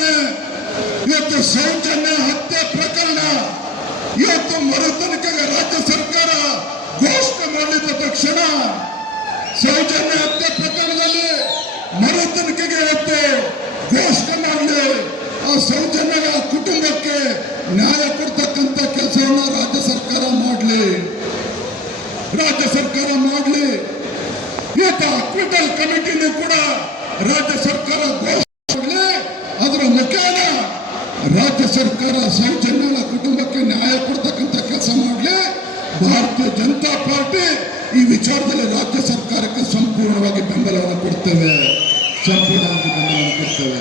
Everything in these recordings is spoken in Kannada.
ಹೇಳ್ತೇನೆ ಇವತ್ತು ಸೌಜನ್ಯ ಹತ್ಯೆ ಪ್ರಕರಣ ಇವತ್ತು ಮರುತನಿಕೆಗೆ ರಾಜ್ಯ ಸರ್ಕಾರ ಘೋಷಣೆ ಮಾಡಿದ ತಕ್ಷಣ ಸೌಜನ್ಯ ಹತ್ಯೆ ಪ್ರಕರಣದಲ್ಲಿ ಮರು ತನಿಖೆಗೆ ಇವತ್ತು ಘೋಷಣೆ ಮಾಡಲಿ. ಆ ಸೌಜನ್ಯಗಳ ಕುಟುಂಬಕ್ಕೆ ನ್ಯಾಯ ಕೊಡ್ತಕ್ಕಂಥ ಕೆಲಸವನ್ನ ರಾಜ್ಯ ಸರ್ಕಾರ ಮಾಡಲಿ. ರಾಜ್ಯ ಸರ್ಕಾರ ಮಾಡಲಿ. ಇವತ್ತು ಅಕ್ವಿಟಲ್ ಕಮಿಟಿನೂ ಕೂಡ ರಾಜ್ಯ ಸರ್ಕಾರ ಮಾಡಲಿ ಅದರ ಮುಖೇನ ರಾಜ್ಯ ಸರ್ಕಾರ ಸೌಜನ್ಯಗಳ ಕುಟುಂಬಕ್ಕೆ ನ್ಯಾಯ ಕೊಡ್ತಕ್ಕಂಥ ಕೆಲಸ ಮಾಡಲಿ. ಭಾರತೀಯ ಜನತಾ ಪಾರ್ಟಿ ಈ ವಿಚಾರದಲ್ಲಿ ರಾಜ್ಯ ಸರ್ಕಾರಕ್ಕೆ ಸಂಪೂರ್ಣವಾಗಿ ಬೆಂಬಲವನ್ನು ಕೊಡ್ತೇವೆ. ಸಂಪೂರ್ಣವಾಗಿ ಬೆಂಬಲವನ್ನು ಕೊಡ್ತೇವೆ.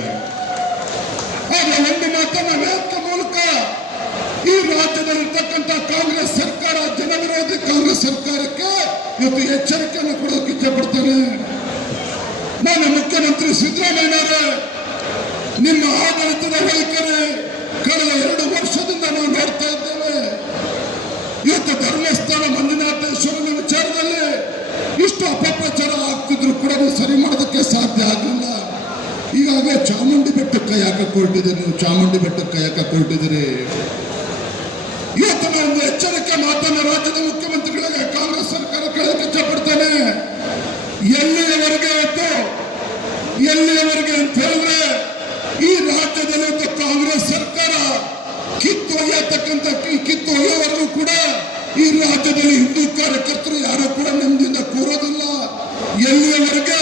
ಒಂದು ಮಾತನ್ನ ವ್ಯಾಪ್ತ ಮೂಲಕ ಈ ರಾಜ್ಯದಲ್ಲಿರ್ತಕ್ಕಂಥ ಕಾಂಗ್ರೆಸ್ ಸರ್ಕಾರ ಜನವಿರೋಧಿ ಕಾಂಗ್ರೆಸ್ ಸರ್ಕಾರಕ್ಕೆ ಇವತ್ತು ಎಚ್ಚರಿಕೆಯನ್ನು ಕೊಡೋಕೆ ಇಚ್ಛೆ ಪಡ್ತೇನೆ ನಾನು ಮುಖ್ಯಮಂತ್ರಿ ಸಿದ್ದರಾಮಯ್ಯನವರೇ ನಿಮ್ಮ ಆಡಳಿತದ ವೈಖರಿ ಕಳೆದ ಎರಡು ವರ್ಷದಿಂದ ನಾವು ನೋಡ್ತಾ ಇದ್ದೇವೆ ಇವತ್ತು ಧರ್ಮಸ್ಥಳ ಮಂಜುನಾಥೇಶ್ವರನ ವಿಚಾರದಲ್ಲಿ ಇಷ್ಟು ಅಪಪ್ರಚಾರ ಆಗ್ತಿದ್ರು ಕೂಡ ಸರಿ ಮಾಡೋದಕ್ಕೆ ಸಾಧ್ಯ ಆಗಿಲ್ಲ. ಈಗಾಗಲೇ ಚಾಮುಂಡಿ ಬೆಟ್ಟಕ್ಕೆ ಯಾಕೆ ಕೊಟ್ಟಿದ್ದೀರಿ ನೀವು ಚಾಮುಂಡಿ ಬೆಟ್ಟಕ್ಕೆ ಯಾಕೆ ಕೊಟ್ಟಿದ್ದೀರಿ ಇವತ್ತು ನಾನು ಎಚ್ಚರಿಕೆ ಮಾತನ್ನ ರಾಜ್ಯದ ಮುಖ್ಯಮಂತ್ರಿಗಳಿಗೆ ಕಾಂಗ್ರೆಸ್ ಸರ್ಕಾರ ಕೇಳಕ್ಕೆ ಇಚ್ಛಪಡ್ತೇನೆ ಎಲ್ಲಿಯವರೆಗೆ ಆಯ್ತು, ಎಲ್ಲಿಯವರೆಗೆ ಅಂತ ಹೇಳಿದ್ರೆ, ಈ ಸರ್ಕಾರ ಕಿತ್ತು ಒಯ್ಯತಕ್ಕಂಥ ಕಿ- ಕಿತ್ತು ಕೂಡ ಈ ರಾಜ್ಯದಲ್ಲಿ ಹಿಂದೂ ಕಾರ್ಯಕರ್ತರು ಯಾರು ಕೂಡ ನಮ್ಮಿಂದ ಕೋರೋದಿಲ್ಲ. ಎಲ್ಲಿಯವರೆಗೆ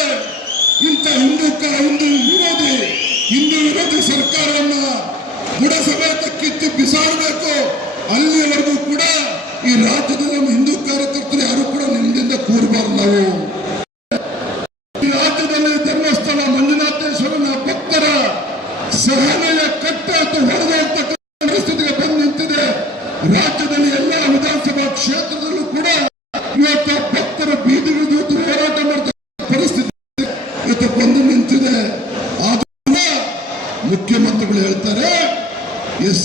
ಇಂಥ ಹಿಂದೂ ಹಿಂದೂ ವಿರೋಧಿ ಹಿಂದೂ ವಿರೋಧಿ ಸರ್ಕಾರವನ್ನ ಬುಡ ಸಮೇತ ಕಿತ್ತು ಬಿಸಾಡಬೇಕು, ಅಲ್ಲಿಯವರೆಗೂ ಕೂಡ ಈ ರಾಜ್ಯದಲ್ಲಿ ನಮ್ಮ ಹಿಂದೂ ಕಾರ್ಯಕರ್ತರು ಯಾರು ಕೂಡ ನಿಮ್ಮಿಂದ ಕೂರಬಾರ್ದು. ನಾವು ಈ ರಾಜ್ಯದಲ್ಲಿ ಧರ್ಮಸ್ಥಳ ಮಂಜುನಾಥೇಶ್ವರನ ಭಕ್ತರ ಸಹನೆಯ ಕಟ್ಟ ಹೊಡೆದೋಗ್ತಕ್ಕಂಥ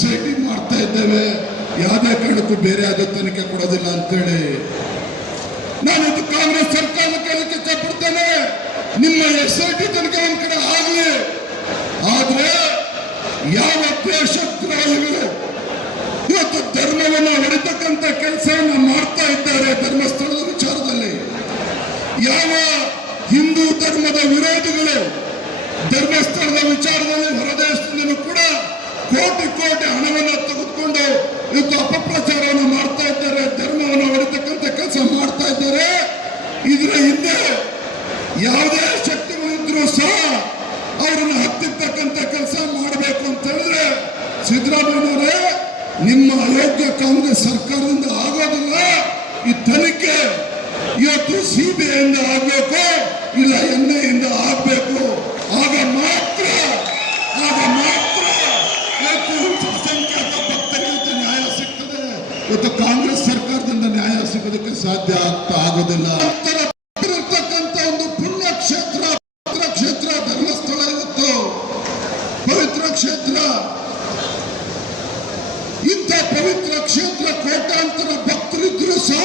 ಟಿ ಮಾಡ್ತಾ ಇದ್ದೇವೆ. ಯಾವುದೇ ಕಾರಣಕ್ಕೂ ಬೇರೆ ಯಾವುದೇ ತನಿಖೆ ಕೊಡೋದಿಲ್ಲ ಅಂತೇಳಿ. ನಾನು ಇದು ಕಾಂಗ್ರೆಸ್ ಸರ್ಕಾರದ ಕೇಳಕ್ಕೆ ಇಷ್ಟಪಡ್ತೇನೆ ನಿಮ್ಮ ಎಸ್ ಐ ಟಿ ತನಿಖೆ ಒಂದ್ ಕಡೆ ಆಗಲಿ. ಆದ್ರೆ ಯಾವ ದೇಶದ್ರೋಹಿಗಳು ಇವತ್ತು ಧರ್ಮವನ್ನು ಹೊಡಿತಕ್ಕಂಥ ಕೆಲಸವನ್ನು ಮಾಡ್ತಾ ಇದ್ದಾರೆ ಧರ್ಮಸ್ಥಳದ ವಿಚಾರದಲ್ಲಿ. ಯಾವ ಹಿಂದೂ ಧರ್ಮದ ವಿರೋಧಿಗಳು ಧರ್ಮಸ್ಥಳದ ವಿಚಾರದಲ್ಲಿ ಹೊರದೇಶದಿಂದಲೂ ಕೂಡ ಕೋಟಿ ಕೋಟಿ ಹಣವನ್ನು ತೆಗೆದುಕೊಂಡು ಇವತ್ತು ಅಪಪ್ರಚಾರವನ್ನು ಮಾಡ್ತಾ ಇದ್ದಾರೆ, ಧರ್ಮವನ್ನು ಹೊಡೆತಕ್ಕಂತ ಕೆಲಸ ಮಾಡ್ತಾ ಇದ್ದಾರೆ. ಇದರ ಹಿಂದೆ ಯಾವುದೇ ಶಕ್ತಿಗಳಿದ್ರೂ ಸಹ ಅವರನ್ನು ಹತ್ತಿರ್ತಕ್ಕಂಥ ಕೆಲಸ ಮಾಡಬೇಕು ಅಂತ ಹೇಳಿದ್ರೆ ಸಿದ್ದರಾಮಯ್ಯವರೇ ನಿಮ್ಮ ಅಯೋಗ್ಯ ಕಾಂಗ್ರೆಸ್ ಸರ್ಕಾರದಿಂದ ಆಗೋದಿಲ್ಲ. ಈ ತನಿಖೆ ಇವತ್ತು ಸಿಬಿಐಯಿಂದ ಆಗಬೇಕು, ಇಲ್ಲ ಎನ್ಐಯಿಂದ ಆಗಬೇಕು. ಇವತ್ತು ಕಾಂಗ್ರೆಸ್ ಸರ್ಕಾರದಿಂದ ನ್ಯಾಯ ಸಿಗೋದಕ್ಕೆ ಸಾಧ್ಯ ಆಗ್ತಾ ಆಗೋದಿಲ್ಲ. ಇರ್ತಕ್ಕಂಥ ಒಂದು ಪುಣ್ಯ ಕ್ಷೇತ್ರ, ಪವಿತ್ರ ಕ್ಷೇತ್ರ ಧರ್ಮಸ್ಥಳ ಇವತ್ತು. ಪವಿತ್ರ ಕ್ಷೇತ್ರ. ಇಂಥ ಪವಿತ್ರ ಕ್ಷೇತ್ರ ಕೋಟಾಂತರ ಭಕ್ತರಿದ್ರು ಸಹ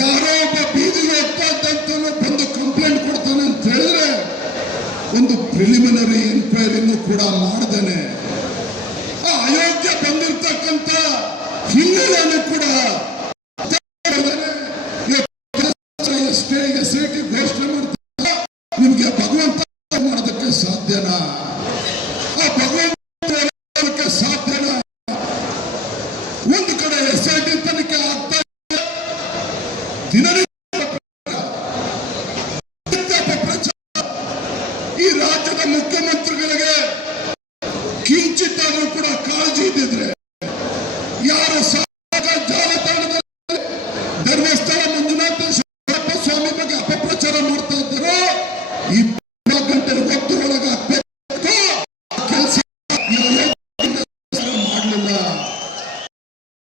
ಯಾರೋ ಒಬ್ಬ ಬೀದಿಗೆ ಹೋಗ್ತಾ ಬಂದು ಕಂಪ್ಲೇಂಟ್ ಕೊಡ್ತಾನೆ ಅಂತ ಹೇಳಿದ್ರೆ ಒಂದು ಪ್ರಿಲಿಮಿನರಿ ಎನ್ಕ್ವೈರಿನೂ ಕೂಡ ಮಾಡ್ದೇನೆ. ಆ ಅಯೋಗ್ಯ ಬಂದಿರ್ತಕ್ಕಂಥ ಹಿನ್ನೆಲೆಯನ್ನು ಕೂಡ ಧರ್ಮಸ್ಥಳ